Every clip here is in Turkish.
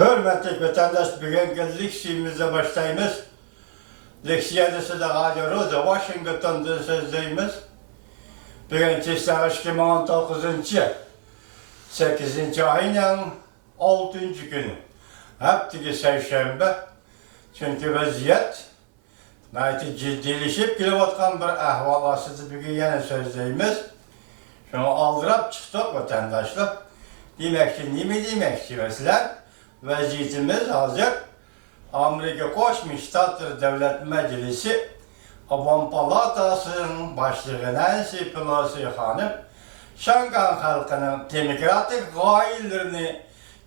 Hürmetli vatandaş, bugün leksiyemize başlayımız. Leksiyadası da Radio Rosa, Washington'da sözleyimiz. Bugün Çiğsar 2019. 8. ayının 6. günü. Haftaki Seyşembe. Çünkü vaziyet ciddileşip kilovatkan bir ahval asıdı bugün yine sözleyimiz. Şunu aldırıp çıktık vatandaşlar. Demek ki demek ki mesela vaziyetimiz hazır. Amerika Koşmuş Ştatları Devlet Meclisi Avam Palatası'nın başlığı Nancy Pelosi Hanım Şangan halkının demokratik gayelerini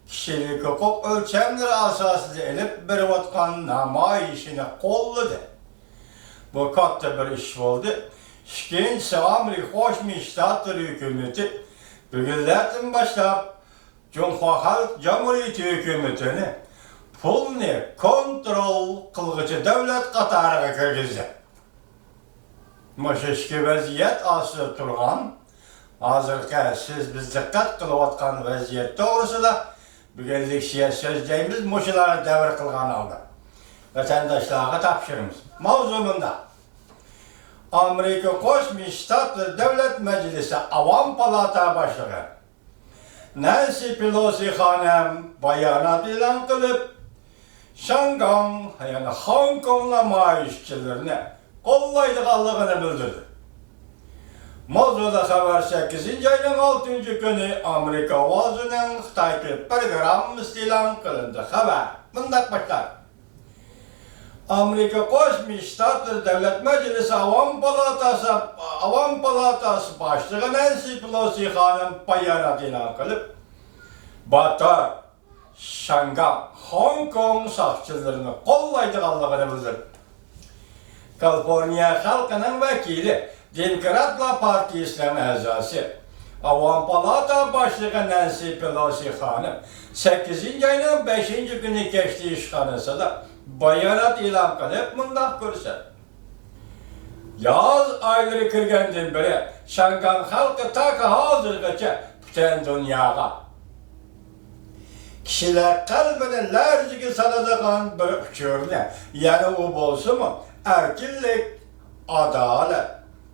kişilik hukuk ölçemleri asasında elip bervatkan namayişini kolladı. Bu katta bir iş oldu. İkincisi Amerika Koşmuş Ştatları hükümeti bugünlerden başlayıp Cumhuriyet Halk Cumhuriyeti hükümetini pulni kontrol kılgıcı devlet katarına kirgizdi. Müşeşki vaziyet asılı turgan, hazırki siz biz dikkat kılıvatkan vaziyet doğrusu da bugün leksiye sözleyimiz muşulara devir kılgan aldı. Vatandaşlara tapşırımız. Mavzumunda Amerika Koşmuş Ştatları Devlet Meclisi Avam Palata Başlığı Nancy Pelosi Hanım bayanat ilan kılıp Şangan yani Hong Kong namayişçilerine kollaydıqallığını bildirdi. Mavzuda haber 8. ayının 6. günü Amerika Ovası'nın Xitay'daki programımız ilan kılındı. Haber bundan başlar. Amerika Koşmuş Ştatları Devlet Meclisi Avam Palatası Başlığı Nancy Pelosi Hanım bayanat ilan kılıp Batı Şangan, Hong Kong sakçılarını kollaydıqallığını bildirdi. Kaliforniya halkının vekili, Demokratlar Partisi'nin azası, Avam Palata Başlığı Nancy Pelosi Hanım 8. ayının 5. günü geçtiği işhanısı da bayanat ilan kılıp bundan görse. Yaz ayları kirgenden beri Şangan halkı takı hazırgaça bütün dünyaya kişiler kalbine lerciki saladığın bir uçurne, yani o bolsa mı? Erkinlik, adalet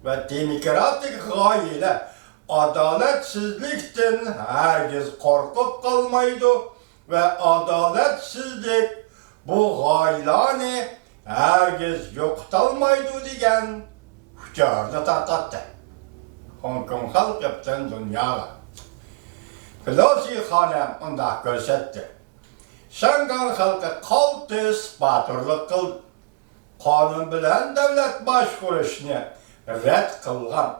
ve demokratik gayeyle adaletsizlikten herkes korkup kalmaydı ve adaletsizlik bu gayelani herkes yoktalmaydı diyen hüccarda takattı. Hong Kong halk yaptığın dünyaya. Pelosi Hanım onda görsetti. Şangan halkı kaltız batırlık kıldı. Kanun bilen devlet başkuruşunu red kılgan,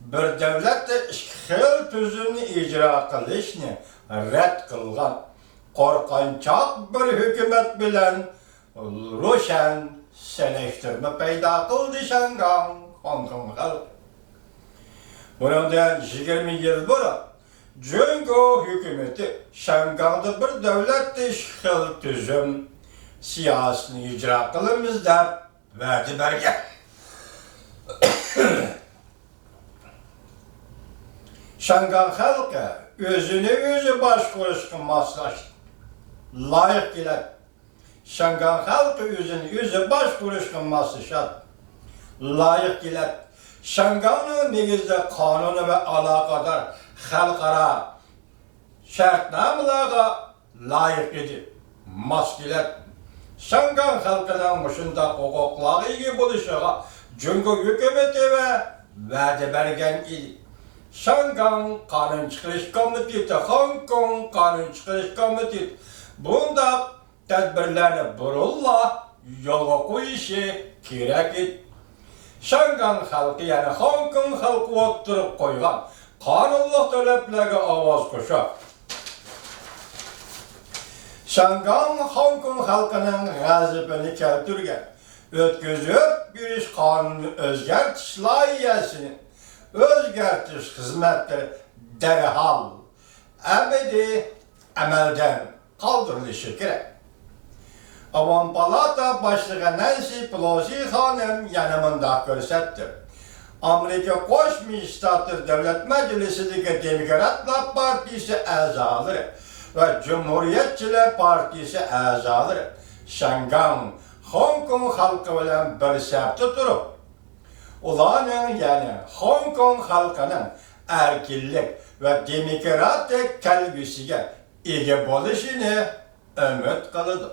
bir devlet işgal tüzümünü icra kılışını red kılgan, korkançak bir hükümet bilen Rusiyan seleştirme peyda kıldı Şangan Hong Kong halkı. Bundan 20 yıl burun Cungo hükümeti Şangan'da bir devlet işgal tüzüm siyasını icra kılımız da verdi belge. Şangan halkı özü başkuruş kılmasına layık ile Şangan halkı özü başkuruş kılması şart layık ile Şangan'ın negizde kanunu ve alakadar halkara şartnamalara layık idi. Maskiler Şangan halkının başında hukukları iyi buluşarak Cungo hükümeti ve vade bergen idi. Şangan Kanun Çıkış Komiteti, Hong Kong Kanun Çıkış Komiteti bunda tedbirlerini burulla yola koyuşu gerek idi. Şangan halkı yani Hong Kong halkı oturup koygan kanunluk taleplerine avaz koşar. Şangan Hong Kong halkının gazibini keltirgen, ötküzüp bir iş kanunu özgertiş layihesini, özgertiş hizmetleri derhal, ebedi emelden kaldırılışı gerek. Avam Palata Başlığı Nancy Pelosi Hanım yanımında görsetti. Amerika Koşmuş Ştatları Devlet Meclisi'ndeki Demokratlar Partisi azaları ve Cumhuriyetçiler Partisi azaları Şangan, Hong Kong halkı bilen bir septe durup, ulanın yani Hong Kong halkının erkillik ve demokratik kelbisiga ega bo'lishini umid qiladi.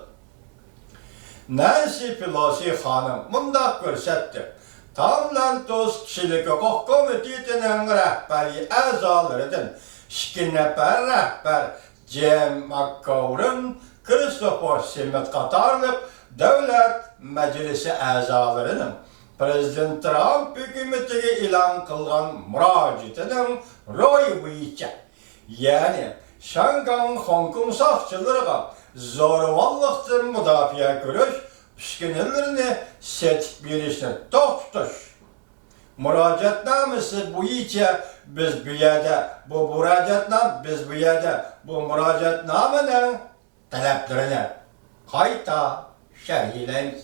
Nancy Pelosi xanım mundaq ko'rsatdi. Tamlantos kishilik huquq komitetining rahbariy a'zolaridan 2 nafar rahbar Jim McGovern, Christopher Simmet qatorliq davlat majlisi a'zolarining Prezident Trump hükümetiga e'lon qilgan murojaatining ro'yi bo'yicha, ya'ni Shangang Hong Kong soqchilariga zo'ravonlikdan mudofaa ko'rish uskunalarini setib berishni to'xtatish murojaatnomasi bo'yicha biz bu yerda bu murojaatnomaning talablarini qayta sharhlaymiz.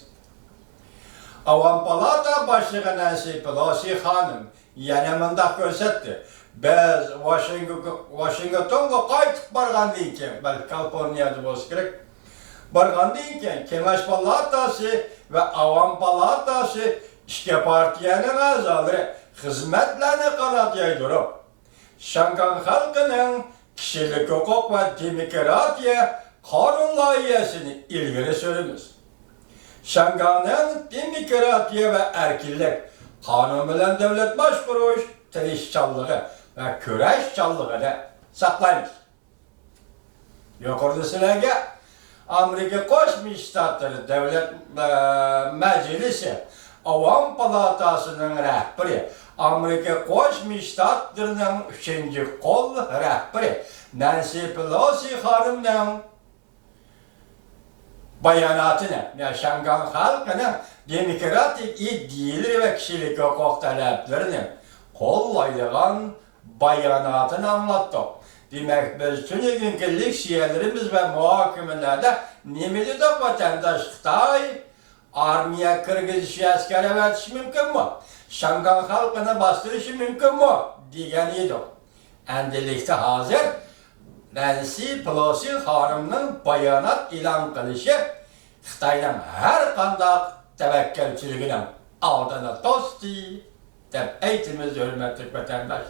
Avam Palata Başlığı Nancy Pelosi Hanım yana mundaq ko'rsatdi. Biz Washingtonga qaytib borgandan keyin, balki Kaliforniyada bo'lsa kerak, borgandan keyin Kengash palatasi va Avam palatasi ikki partiyaning a'zolari xizmatlarni qarataydirib, Shangang xalqining kishilik huquq va demokratiya qonun loyihasini ilgari suramiz. Şangang'ın demokratiya ve erkillik, kanun bilen devlet başkuruş, tirişçallığı ve küreşçallığını saklaymış. Yukarıda sizlerge Amerika Koşmuş Ştatları Devlet Meclisi Avam Palatası'nın rehberi, Amerika Koşmuş Ştatları'nın 3. kol rehberi Nancy Pelosi Hanım'ın bayanatını, yani Şangan halkının demokratik iddiaları ve kişilik hukuk taleplerini kollayılan bayanatını anlattı. Demek biz tüm günkü leksiyelerimiz ve muhakemelerde nemeli de vatandaş Xitay, armiya Kırgızistan askeri verişi mümkün mü? Şangan halkını bastırışı mümkün mü? Diyen idi. Endelikte hazır Nancy Pelosi Hanım'ın bayanat ilan kılışı Xitay'dan her kandak tevekkülçülüğünün aldığını tosti deb aytimiz hürmetli vatandaş.